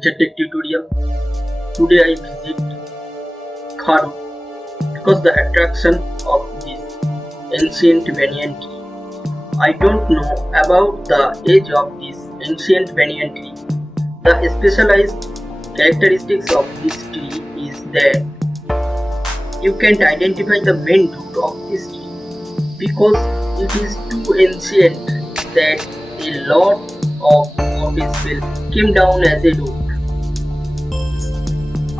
Adventure Tech tutorial. Today I visit Kharur because the attraction of this ancient banyan tree. I don't know about the age of this ancient banyan tree. The specialized characteristics of this tree is that you can't identify the main root of this tree because it is too ancient that a lot of its will came down as a root.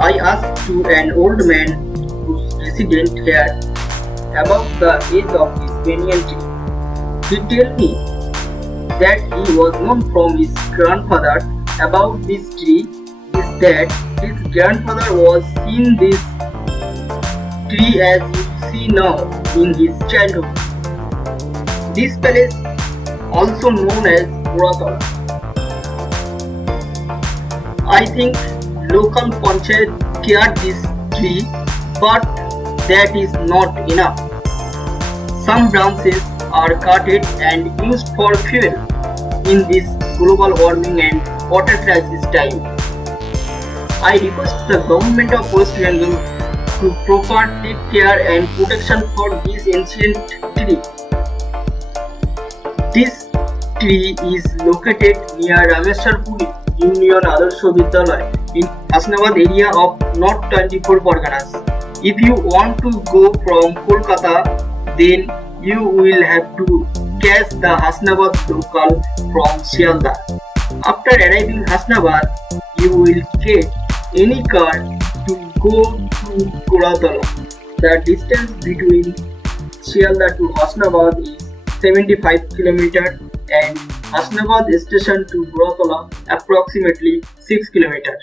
I asked to an old man who's resident here about the age of this banyan tree. He told me that he was known from his grandfather about this tree is that his grandfather was seeing this tree as you see now in his childhood. This place also known as Goratala. I think local panchayat cared this tree, but that is not enough. Some branches are cutted and used for fuel in this global warming and water crisis time. I request the government of West Bengal to proper take care and protection for this ancient tree. This tree is located near Rameswarpur Union Adarsh Vidyalaya in Hasnabad area of North 24 Parganas. If you want to go from Kolkata, then you will have to catch the Hasnabad local from Sialda. After arriving Hasnabad, you will get any car to go to Goratala. The distance between Sialda to Hasnabad is 75 km and Hasnabad station to Goratala approximately 6 km.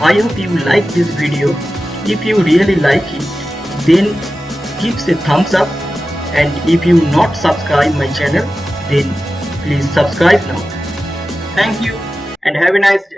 I hope you like this video. If you really like it, then give a thumbs up, and if you not subscribe my channel, then please subscribe now. Thank you and have a nice day.